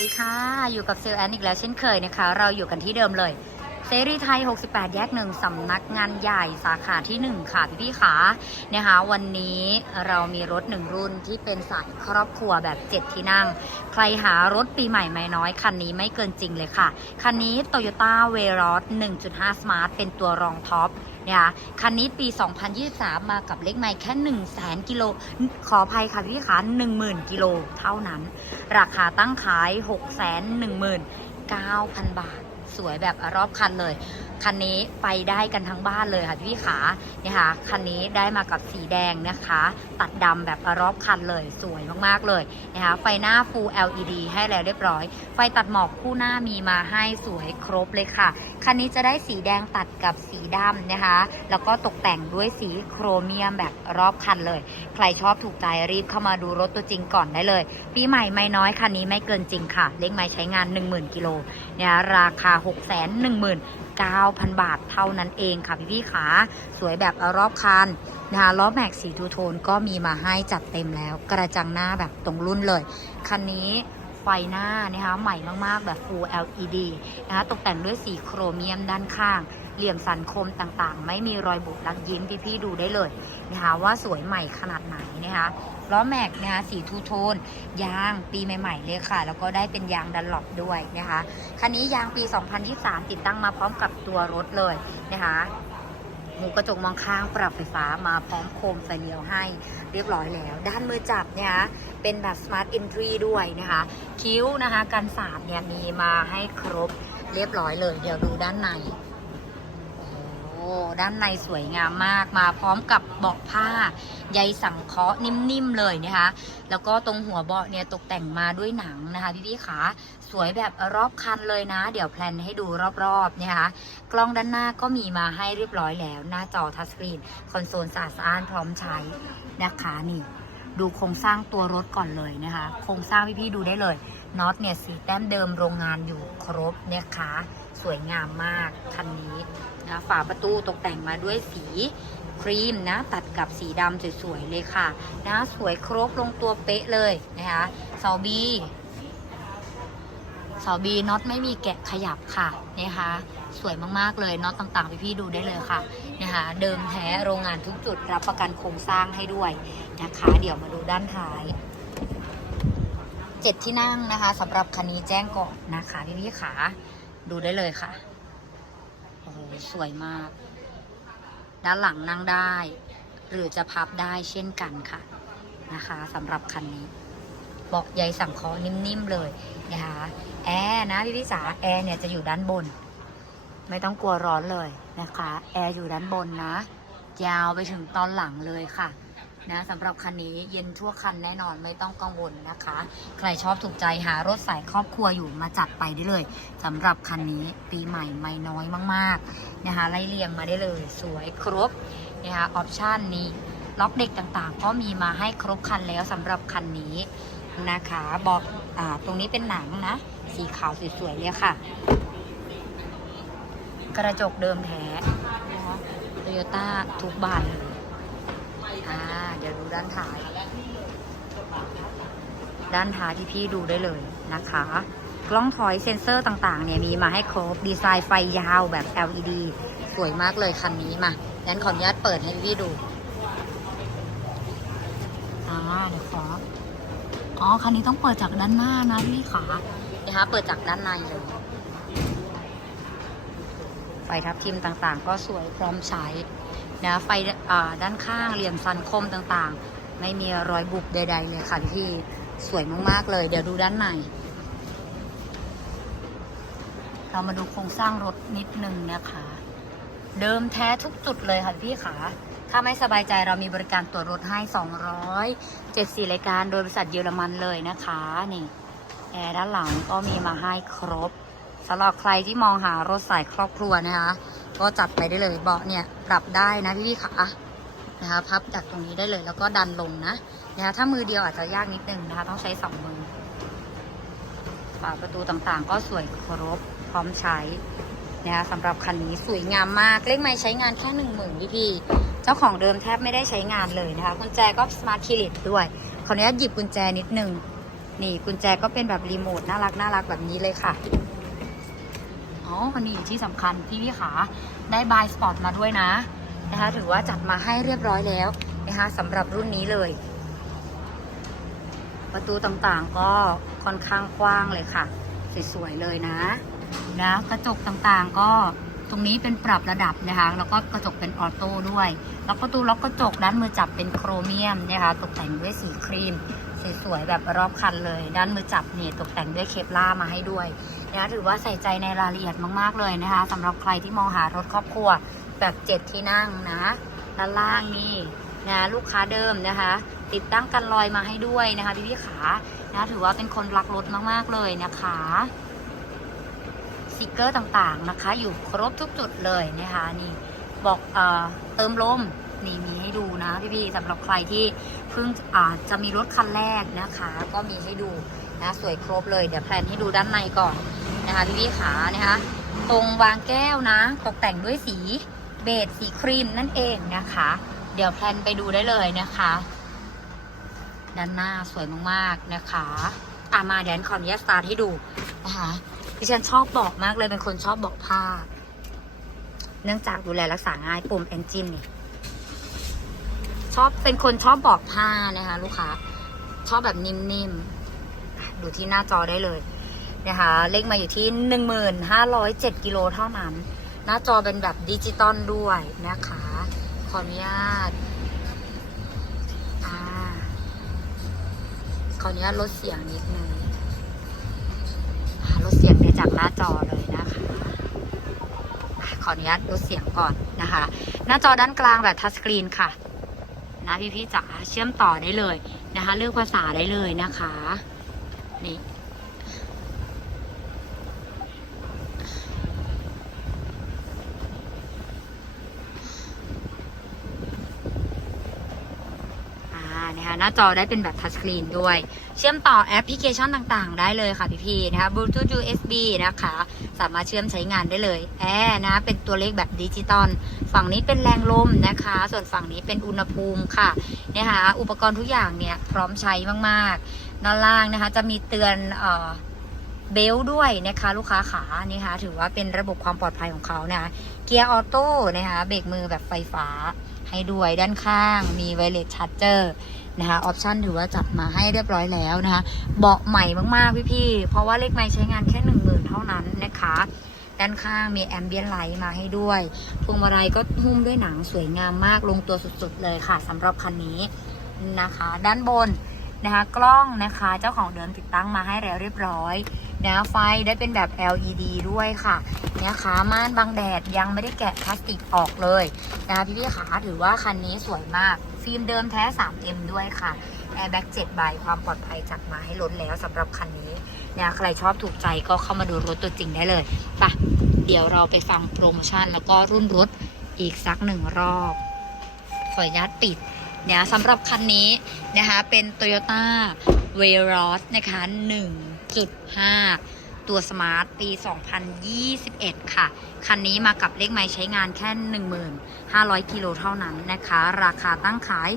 ดีค่ะ อยู่กับเซลแอนอีกแล้วเช่นเคยนะคะ เราอยู่กันที่เดิมเลย เสรีไทย 68 แยกหนึ่งสำนักงานใหญ่สาขาที่ 1 ค่ะ พี่พี่ๆขานะคะวันนี้เรามีรถหนึ่งรุ่นที่เป็นสายครอบครัวแบบ 7 ที่นั่ง ใครหารถปีใหม่ไม่น้อย คันนี้ไม่เกินจริงเลยค่ะ คันนี้ Toyota v e r o s 1.5 Smart เป็นตัวรองท็อปนะคะคันนี้ปี 2023 มากับเลขไมล์แค่ 1 0 0 0 0แกิโล ขออภัยค่ะพี่ขา10,000 กิโลเท่านั้น ราคาตั้งขาย 6 1 9 0 0 0 บาท สวยแบบรอบคันเลย คันนี้ไปได้กันทั้งบ้านเลยค่ะพี่ขาเนี่ยค่ะคันนี้ได้มากับสีแดงนะคะ ตัดดำแบบรอบคันเลยสวยมากๆเลยนะคะไฟหน้า Full LED ให้แล้วเรียบร้อย ไฟตัดหมอกคู่หน้ามีมาให้สวยครบเลยค่ะ คันนี้จะได้สีแดงตัดกับสีดำนะคะ แล้วก็ตกแต่งด้วยสีโครเมียมแบบรอบคันเลย ใครชอบถูกใจรีบเข้ามาดูรถตัวจริงก่อนได้เลย ปีใหม่ไม่น้อยคันนี้ไม่เกินจริงค่ะ เลขไม้ใช้งาน 10,000กิโลเนี่ยราคา 6 1 9 0 0 0 บาทเท่านั้นเองค่ะพี่พี่ๆขาสวยแบบรอบคันนะคะล้อแม็กสีทูโทนก็มีมาให้จัดเต็มแล้ว กระจังหน้าแบบตรงรุ่นเลย คันนี้ไฟหน้านะคะใหม่มากๆแบบ Full LED นะคะตกแต่งด้วยสีโครเมียมด้านข้าง เหลี่ยมสันคมต่างๆ ไม่มีรอยบุบลักยิ้มพี่ๆดูได้เลย นะคะว่าสวยใหม่ขนาดไหนนะคะล้อแม็กนะคะสีทูโทน ยางปีใหม่ ๆ เลยค่ะ แล้วก็ได้เป็นยางดันหลบด้วยนะคะคันนี้ยางปี 2023 ติดตั้งมาพร้อมกับตัวรถเลยนะคะหมูกระจกมองข้างปรับไฟฟ้ามาพร้อมโคมไฟเลี้ยวให้เรียบร้อยแล้ว ด้านมือจับเนี่ยคะเป็นแบบ Smart Entry ด้วยนะคะ คิ้วนะคะ กันสาดเนี่ยมีมาให้ครบเรียบร้อยเลย เดี๋ยวดูด้านใน ด้านในสวยงามมากมาพร้อมกับเบาะผ้าใยสังเคราะห์นิ่มๆเลยนะคะ แล้วก็ตรงหัวเบาะเนี่ยตกแต่งมาด้วยหนังนะคะพี่พี่ๆขาสวยแบบรอบคันเลยนะ เดี๋ยวแพลนให้ดูรอบๆนะคะ กล้องด้านหน้าก็มีมาให้เรียบร้อยแล้ว หน้าจอทัชสกรีน คอนโซลสะอาดสะอ้านพร้อมใช้นะคะนี่ ดูโครงสร้างตัวรถก่อนเลยนะคะ โครงสร้างพี่ๆดูได้เลย น็อตเนี่ยสีแต้มเดิมโรงงานอยู่ครบนะคะสวยงามมากคันนี้นะฝาประตูตกแต่งมาด้วยสีครีมนะ ตัดกับสีดำสวยๆเลยค่ะ นะสวยครบลงตัวเป๊ะเลยนะคะเสาบีเสาบีน็อตไม่มีแกะขยับค่ะนะคะสวยมากๆเลยน็อตต่างๆ พี่ๆดูได้เลยค่ะนะคะเดิมแท้โรงงานทุกจุดรับประกันโครงสร้างให้ด้วยนะคะ เดี๋ยวมาดูด้านท้าย เจ็ดที่นั่งนะคะสำหรับคันนี้แจ้งก่อนนะคะพี่ๆขาดูได้เลยค่ะโอ้โหสวยมาก ด้านหลังนั่งได้ หรือจะพับได้เช่นกันค่ะนะคะสำหรับคันนี้เบาะใยสังเคราะห์นิ่มๆเลยนะคะแอร์นะพี่พี่จ๋าแอร์เนี่ยจะอยู่ด้านบน ไม่ต้องกลัวร้อนเลยนะคะ แอร์อยู่ด้านบนนะ ยาวไปถึงตอนหลังเลยค่ะ นะสำหรับคันนี้เย็นทั่วคันแน่นอนไม่ต้องกังวลนะคะ ใครชอบถูกใจหารถสายครอบครัวอยู่มาจัดไปได้เลยสำหรับคันนี้ปีใหม่ไม่น้อยมากๆนะคะไล่เรียงมาได้เลย สวยครบนะคะออปชันนี้ล็อกเด็กต่างๆ ก็มีมาให้ครบคันแล้วสำหรับคันนี้นะคะบอกอตรงนี้เป็นหนังนะ สีขาวสวยๆเลยค่ะ กระจกเดิมแท้โตโยต้าทุกบานเลย อ่าเดี๋ยวดูด้านท้าย ด้านท้ายที่พี่ดูได้เลยนะคะ กล้องถอยเซ็นเซอร์ต่างๆ เนี่ยมีมาให้ครบ ดีไซน์ไฟยาวแบบ LED สวยมากเลยคันนี้มางั้นขออนุญาตเปิดให้พี่ดูอ่าเดี๋ยวขออ๋อ คันนี้ต้องเปิดจากด้านหน้านะพี่ขานะคะ เปิดจากด้านในเลย ไฟทับทิมต่างๆ ก็สวยพร้อมใช้ นะไฟด้านข้างเหลี่ยมสันคมต่างๆ ไม่มีรอยบุบใด ๆ เลยค่ะพี่สวยมากๆเลย เดี๋ยวดูด้านในเรามาดูโครงสร้างรถนิดนึงนะคะ เดิมแท้ทุกจุดเลยค่ะพี่ขาถ้าไม่สบายใจเรามีบริการตรวจรถให้ 274รายการโดยบริษัทเยอรมันเลยนะคะนี่แอร์ด้านหลังก็มีมาให้ครบสำหรับใครที่มองหารถสายครอบครัวนะคะ ก็จัดไปได้เลยเบาะเนี่ยปรับได้นะพี่พี่ๆขานะคะพับจากตรงนี้ได้เลยแล้วก็ดันลงนะนะคะถ้ามือเดียวอาจจะยากนิดนึงนะคะต้องใช้สองมือฝาประตูต่างๆ ก็สวยครบพร้อมใช้นะคะสำหรับคันนี้สวยงามมากเลขไม่ใช้งานแค่หนึ่งหมื่นพี่พี่ๆเจ้าของเดิมแทบไม่ได้ใช้งานเลยนะคะกุญแจก็สมาร์ทคีย์เลสด้วยขออนุญาตหยิบกุญแจนิดนึงนี่กุญแจก็เป็นแบบรีโมทน่ารักน่ารักแบบนี้เลยค่ะ อ๋อคนนี้ที่สำคัญพี่พี่ขาได้บายสปอร์ตมาด้วยนะนะคะถือว่าจัดมาให้เรียบร้อยแล้วนะคะสำหรับรุ่นนี้เลย ประตูต่างๆก็ค่อนข้างกว้างเลยค่ะ สวยๆเลยนะนะกระจกต่างๆก็ตรงนี้เป็นปรับระดับนะคะ แล้วก็กระจกเป็นออโต้ด้วย แล้วประตูล็อกกระจกด้านมือจับเป็นโครเมียมนะคะ ตกแต่งด้วยสีครีม สวยๆแบบรอบคันเลย ด้านมือจับเนี่ยตกแต่งด้วยเคปล่ามาให้ด้วยนะถือว่าใส่ใจในรายละเอียดมากๆเลยนะคะสำหรับใครที่มองหารถครอบครัวแบบเจ็ดที่นั่งนะด้านล่างนี่นะลูกค้าเดิมนะคะ ติดตั้งกันลอยมาให้ด้วยนะคะพี่พี่ขานะถือว่าเป็นคนรักรถมากๆเลยนะคะสติกเกอร์ต่างๆนะคะ อยู่ครบทุกจุดเลยนะคะนี่บอกเอ่อเติมลม นี่มีให้ดูนะพี่ๆสำหรับใครที่เพิ่งอาจจะมีรถคันแรกนะคะ ก็มีให้ดูนะสวยครบเลยเดี๋ยวแพลนให้ดูด้านในก่อนนะคะพี่ๆขานะคะ ตรงวางแก้วนะตกแต่งด้วยสีเบจสีครีมนั่นเองนะคะ เดี๋ยวแพลนไปดูได้เลยนะคะ ด้านหน้าสวยมากๆนะคะอะมาเดี๋ยวขออนุญาตสตาร์ทให้ดูนะคะดิฉันชอบบอกมากเลยเป็นคนชอบบอกผ้าเนื่องจากดูแลรักษาง่ายปุ่มเอนจินนี่ อบเป็นคนชอบบอกผ้านะคะ ลูกค้า ชอบแบบนิ่มๆ ดูที่หน้าจอได้เลยนะคะ เลขมาอยู่ที่หนึ่งหมื่นห้าร้อยเจ็ดกิโลเท่านั้น หน้าจอเป็นแบบดิจิตอลด้วยนะคะ ขออนุญาตขออนุญาตลดเสียงนิดนึงอ่าลดเสียงได้จากหน้าจอเลยนะคะ ขออนุญาตลดเสียงก่อนนะคะ หน้าจอด้านกลางแบบทัชสกรีนค่ะ นะพี่พี่ๆจ๋าเชื่อมต่อได้เลยนะคะ เลือกภาษาได้เลยนะคะนี่ อ่านะคะ หน้าจอได้เป็นแบบทัชสกรีนด้วย เชื่อมต่อแอปพลิเคชันต่างๆ ได้เลยค่ะพี่ๆนะคะ Bluetooth USB นะคะ สามารถเชื่อมใช้งานได้เลยแอร์นะ เป็นตัวเลขแบบดิจิตอล ฝั่งนี้เป็นแรงลมนะคะ ส่วนฝั่งนี้เป็นอุณหภูมิค่ะนะคะอุปกรณ์ทุกอย่างเนี่ยพร้อมใช้มากๆด้านล่างนะคะจะมีเตือนเอ่อเบลด้วยนะคะลูกค้าขานี่ค่ะถือว่าเป็นระบบความปลอดภัยของเขานะคะเกียร์ออโต้นะคะเบรกมือแบบไฟฟ้าให้ด้วยด้านข้างมีไวเลสชาร์เจอร์ นะคะออปชันถือว่าจัดมาให้เรียบร้อยแล้วนะคะเบาะใหม่มากๆพี่ๆเพราะว่าเลขไม้ใช้งานแค่หนึ่งหมื่นเท่านั้นนะคะด้านข้างมีแอมเบียนไลท์มาให้ด้วยพวงมาลัยก็หุ้มด้วยหนังสวยงามมากลงตัวสุดๆเลยค่ะสำหรับคันนี้นะคะ ด้านบนนะคะกล้องนะคะเจ้าของเดิมติดตั้งมาให้แล้วเรียบร้อยนะไฟได้เป็นแบบ LED ด้วยค่ะนะคะม่านบังแดดยังไม่ได้แกะพลาสติกออกเลยนะคะพี่พี่ๆขาถือว่าคันนี้สวยมาก ฟิล์มเดิมแท้ 3M ด้วยค่ะแอร์แบ็ก7ใบความปลอดภัยจัดมาให้ล้นแล้วสำหรับคันนี้นะใครชอบถูกใจก็เข้ามาดูรถตัวจริงได้เลยปะเดี๋ยวเราไปฟังโปรโมชั่นแล้วก็รุ่นรถอีกสักหนึ่งรอบ ขออนุญาตปิดเนี่ยสำหรับคันนี้นะคะเป็น Toyota v e r o s นะคะ1.5 ตัวสมาร์ทปี 2021 ค่ะ คันนี้มากับเลขไม้ใช้งานแค่ 1500 กิโลเท่านั้นนะคะ ราคาตั้งขาย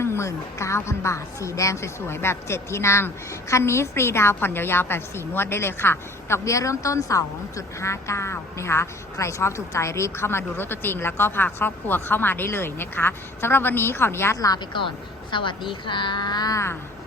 619,000 บาท สีแดงสวยๆ แบบ 7 ที่นั่ง คันนี้ฟรีดาวผ่อนยาวๆ แบบ 4 งวดได้เลยค่ะ ดอกเบี้ยเริ่มต้น 2.59 นะคะ ใครชอบถูกใจรีบเข้ามาดูรถตัวจริง แล้วก็พาครอบครัวเข้ามาได้เลยนะคะสำหรับวันนี้ขออนุญาตลาไปก่อน สวัสดีค่ะ